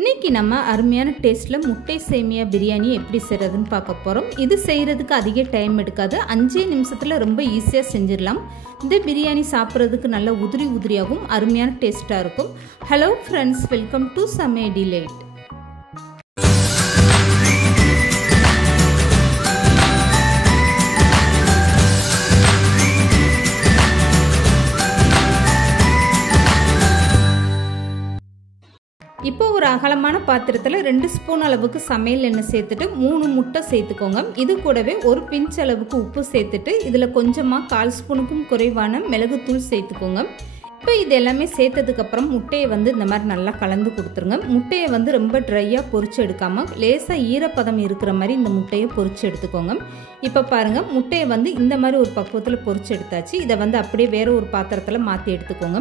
இன்னைக்கு நம்ம அருமையான டேஸ்ட்ல முட்டை சேமியா பிரியாணி எப்படி செய்யறதுன்னு பார்க்க போறோம். இது செய்யறதுக்கு அதிக டைம் எடுக்காது. 5 நிமிஷத்துல ரொம்ப ஈஸியா செஞ்சிடலாம். இந்த பிரியாணி சாப்பிட்றதுக்கு நல்ல உதிரி உதிரியாகவும் அருமையான டேஸ்டா இருக்கும். ஹலோ ஃப்ரெண்ட்ஸ், வெல்கம் டு சமையல் டிலைட். இப்போ ஒரு அகலமான பாத்திரத்தில் 2 ஸ்பூன் அளவுக்கு சமையல் எண்ணெய் சேர்த்துட்டு 3 முட்டை சேர்த்துக்கோங்க. இது கூடவே ஒரு பிஞ்ச் அளவுக்கு உப்பு சேர்த்துட்டு இதில் கொஞ்சமாக 1/4 ஸ்பூனுக்கும் குறைவான மிளகுத்தூள் சேர்த்துக்கோங்க. இப்போ இது எல்லாமே சேர்த்ததுக்கப்புறம் முட்டையை இந்த மாதிரி நல்லா கலந்து கொடுத்துருங்க. முட்டையை ரொம்ப ட்ரையாக பொரிச்சு எடுக்காமல் லேசாக ஈரப்பதம் இருக்கிற மாதிரி இந்த முட்டையை பொரிச்சு எடுத்துக்கோங்க. இப்போ பாருங்கள், முட்டையை இந்த மாதிரி ஒரு பக்குவத்தில் பொரிச்சு எடுத்தாச்சு. இதை அப்படியே வேறு ஒரு பாத்திரத்தில் மாற்றி எடுத்துக்கோங்க.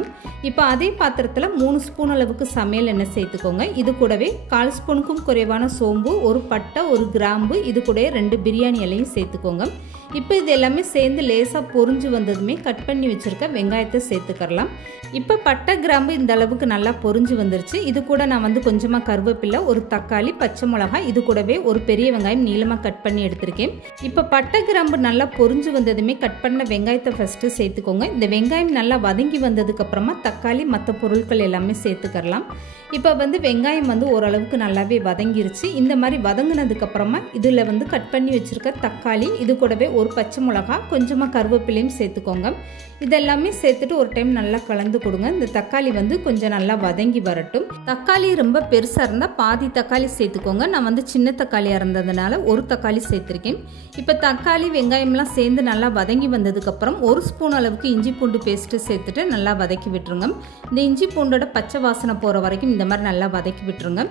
இப்போ அதே பாத்திரத்தில் 3 ஸ்பூன் அளவுக்கு சமையல் எண்ணெய் சேர்த்துக்கோங்க. இது கூடவே 1/4 ஸ்பூனுக்கும் குறைவான சோம்பு, ஒரு பட்டை, ஒரு கிராம்பு, இது கூட 2 பிரியாணி இலையும் சேர்த்துக்கோங்க. இப்போ இது எல்லாமே சேர்ந்து லேசாக பொரிஞ்சு வந்ததுமே கட் பண்ணி வச்சுருக்க வெங்காயத்தை சேர்த்துக்கலாம். இப்போ பட்டை கிராம்பு இந்த அளவுக்கு நல்லா பொரிஞ்சு வந்துருச்சு. இது கூட நான் கொஞ்சமாக கருவேப்பிலை, ஒரு தக்காளி, பச்சை மிளகாய், இது கூடவே ஒரு பெரிய வெங்காயம் நீளமாக கட் பண்ணி எடுத்திருக்கேன். இப்போ பட்டை கிராம்பு நல்லா பொரிஞ்சு வந்ததுமே கட் பண்ண வெங்காயத்தை ஃபஸ்ட்டு சேர்த்துக்கோங்க. இந்த வெங்காயம் நல்லா வதங்கி வந்ததுக்கப்புறமா தக்காளி மற்ற பொருட்கள் எல்லாமே சேர்த்துக்கலாம். இப்போ வெங்காயம் ஓரளவுக்கு நல்லாவே வதங்கிருச்சு. இந்த மாதிரி வதங்கினதுக்கப்புறமா இதில் கட் பண்ணி வச்சுருக்க தக்காளி, இது கூடவே ஒரு பச்சை மிளகாய், கொஞ்சமாக கருவேப்பிலையும் சேர்த்துக்கோங்க. இதெல்லாமே சேர்த்துட்டு ஒரு டைம் நல்லா கலந்து கொடுங்க. இந்த தக்காளி கொஞ்சம் நல்லா வதங்கி வரட்டும். தக்காளி ரொம்ப பெருசாக இருந்தால் பாதி தக்காளி சேர்த்துக்கோங்க. நான் சின்ன தக்காளியாக இருந்ததுனால ஒரு தக்காளி சேர்த்துருக்கேன். இப்போ தக்காளி வெங்காயம்லாம் சேர்ந்து நல்லா வதங்கி வந்ததுக்கப்புறம் 1 ஸ்பூன் அளவுக்கு இஞ்சி பூண்டு பேஸ்ட்டு சேர்த்துட்டு நல்லா வதக்கி விட்டுருங்க. இந்த இஞ்சி பூண்டோட பச்சை வாசனை போகிற வரைக்கும் இந்த மாதிரி நல்லா வதக்கி விட்டுருங்க.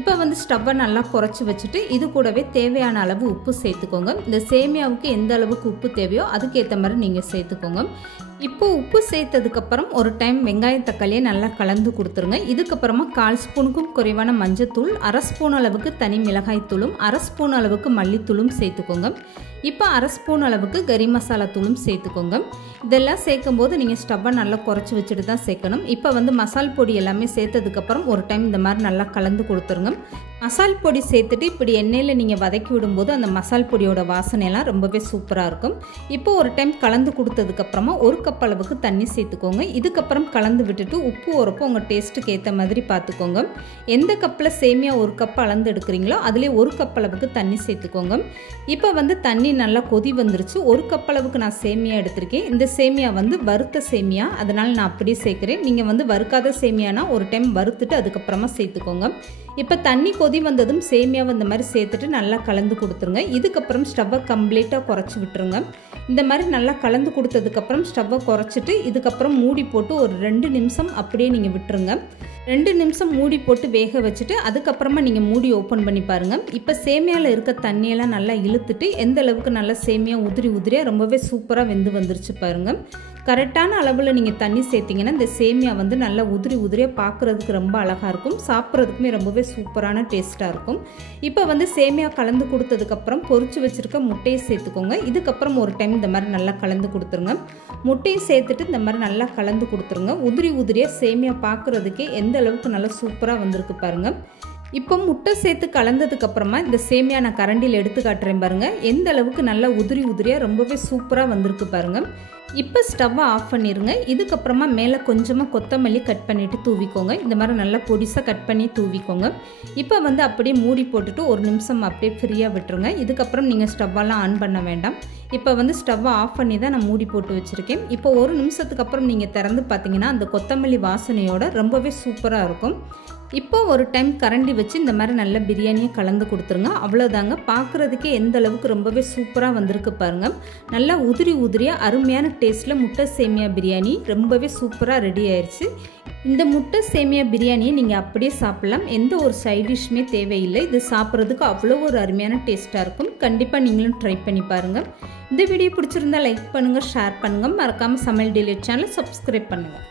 இப்போ ஸ்டவ்வை நல்லா குறைச்சி வச்சுட்டு இது கூடவே தேவையான அளவு உப்பு சேர்த்துக்கோங்க. இந்த சேமியாவுக்கு எந்த அளவுக்கு உப்பு தேவையோ அதுக்கேற்ற மாதிரி நீங்கள் சேர்த்துக்கோங்க. இப்போ உப்பு சேர்த்ததுக்கப்புறம் ஒரு டைம் வெங்காயம் தக்காளியை நல்லா கலந்து கொடுத்துருங்க. இதுக்கப்புறமா 1/4 ஸ்பூனுக்கும் குறைவான மஞ்சத்தூள், 1/2 ஸ்பூன் அளவுக்கு தனி மிளகாய் தூளும், 1/2 ஸ்பூன் அளவுக்கு மல்லித்தூளும் சேர்த்துக்கோங்க. இப்போ 1/2 ஸ்பூன் அளவுக்கு கறி மசாலா தூளும் சேர்த்துக்கோங்க. இதெல்லாம் சேர்க்கும் போது நீங்கள் ஸ்டவ்வை நல்லா குறைச்சி வச்சுட்டு தான் சேர்க்கணும். இப்போ மசால் பொடி எல்லாமே சேர்த்ததுக்கப்புறம் ஒரு டைம் இந்த மாதிரி நல்லா கலந்து கொடுத்துருங்க. மசால் பொடி சேர்த்துட்டு இப்படி எண்ணெயில் நீங்கள் வதக்கி விடும்போது அந்த மசால் பொடியோட வாசனையெல்லாம் ரொம்பவே சூப்பராக இருக்கும். இப்போ ஒரு டைம் கலந்து கொடுத்ததுக்கப்புறமா 1 கப் அளவுக்கு தண்ணி சேர்த்துக்கோங்க. இதுக்கப்புறம் கலந்து விட்டுட்டு உப்பு உரப்பு உங்கள் டேஸ்ட்டுக்கு ஏற்ற மாதிரி பார்த்துக்கோங்க. எந்த கப்பில் சேமியா 1 கப் அளந்து எடுக்கிறீங்களோ அதிலே 1 கப் அளவுக்கு தண்ணி சேர்த்துக்கோங்க. இப்போ தண்ணி நல்லா கொதி வந்துருச்சு. 1 கப் அளவுக்கு நான் சேமியா எடுத்திருக்கேன். இந்த சேமியா வறுத்த சேமியா, அதனால் நான் அப்படியே சேர்க்குறேன். நீங்கள் வறுக்காத சேமியானா ஒரு டைம் வறுத்துட்டு அதுக்கப்புறமா சேர்த்துக்கோங்க. இப்போ தண்ணி கொதி வந்ததும் சேமியாவை இந்த மாதிரி சேர்த்துட்டு நல்லா கலந்து கொடுத்துருங்க. இதுக்கப்புறம் ஸ்டவ்வை கம்ப்ளீட்டாக குறைச்சி விட்டுருங்க. இந்த மாதிரி நல்லா கலந்து கொடுத்ததுக்கப்புறம் ஸ்டவ்வை குறைச்சிட்டு இதுக்கப்புறம் மூடி போட்டு ஒரு 2 நிமிஷம் அப்படியே நீங்கள் விட்டுருங்க. 2 நிமிஷம் மூடி போட்டு வேக வச்சுட்டு அதுக்கப்புறமா நீங்கள் மூடி ஓப்பன் பண்ணி பாருங்கள். இப்போ சேமியாவில் இருக்க தண்ணியெல்லாம் நல்லா இழுத்துட்டு எந்த அளவுக்கு நல்லா சேமியா உதிரி உதிரியாக ரொம்பவே சூப்பராக வெந்து வந்துருச்சு பாருங்கள். கரெக்டான அளவில் நீங்கள் தண்ணி சேர்த்திங்கன்னா இந்த சேமியா நல்லா உதிரி உதிரியாக பார்க்குறதுக்கு ரொம்ப அழகாக இருக்கும். சாப்பிட்றதுக்குமே ரொம்பவே சூப்பரான டேஸ்ட்டாக இருக்கும். இப்போ சேமியா கலந்து கொடுத்ததுக்கப்புறம் பொரிச்சு வச்சுருக்க முட்டையை சேர்த்துக்கோங்க. இதுக்கப்புறம் ஒரு டைம் இந்த மாதிரி நல்லா கலந்து கொடுத்துருங்க. முட்டையை சேர்த்துட்டு இந்த மாதிரி நல்லா கலந்து கொடுத்துருங்க. உதிரி உதிரியாக சேமியா பார்க்குறதுக்கே எந்த அளவுக்கு நல்லா சூப்பராக வந்திருக்கு பாருங்கள். இப்போ முட்டை சேர்த்து கலந்ததுக்கப்புறமா இந்த சேமியா நான் கரண்டியில் எடுத்து காட்டுறேன் பாருங்கள். எந்த அளவுக்கு நல்லா உதிரி உதிரியாக ரொம்பவே சூப்பராக வந்திருக்கு பாருங்கள். இப்போ ஸ்டவ்வை ஆஃப் பண்ணிடுங்க. இதுக்கப்புறமா மேலே கொஞ்சமாக கொத்தமல்லி கட் பண்ணிவிட்டு தூவிக்கோங்க. இந்த மாதிரி நல்லா பொடிசாக கட் பண்ணி தூவிக்கோங்க. இப்போ அப்படியே மூடி போட்டுட்டு 1 நிமிஷம் அப்படியே ஃப்ரீயாக விட்டுருங்க. இதுக்கப்புறம் நீங்கள் ஸ்டவ்வெல்லாம் ஆன் பண்ண வேண்டாம். இப்போ ஸ்டவ்வை ஆஃப் பண்ணி தான் நான் மூடி போட்டு வச்சுருக்கேன். இப்போ 1 நிமிஷத்துக்கு அப்புறம் நீங்கள் திறந்து பார்த்தீங்கன்னா அந்த கொத்தமல்லி வாசனையோட ரொம்பவே சூப்பராக இருக்கும். இப்போ ஒரு டைம் கரண்டி வச்சு இந்த மாதிரி நல்ல பிரியாணியை கலந்து கொடுத்துருங்க. அவ்வளோதாங்க, பார்க்குறதுக்கே எந்த அளவுக்கு ரொம்பவே சூப்பராக வந்திருக்கு பாருங்கள். நல்லா உதிரி உதிரியாக அருமையான டேஸ்ட்டில் முட்டை சேமியா பிரியாணி ரொம்பவே சூப்பராக ரெடி ஆயிடுச்சு. இந்த முட்டை சேமியா பிரியாணியை நீங்கள் அப்படியே சாப்பிட்லாம். எந்த ஒரு சைட் டிஷ்ஷுமே தேவையில்லை. இது சாப்பிட்றதுக்கு அவ்வளோ ஒரு அருமையான டேஸ்ட்டாக இருக்கும். கண்டிப்பாக நீங்களும் ட்ரை பண்ணி பாருங்கள். இந்த வீடியோ பிடிச்சிருந்தா லைக் பண்ணுங்கள், ஷேர் பண்ணுங்கள். மறக்காமல் சமையல் டிலைட் சேனலை சப்ஸ்கிரைப் பண்ணுங்கள்.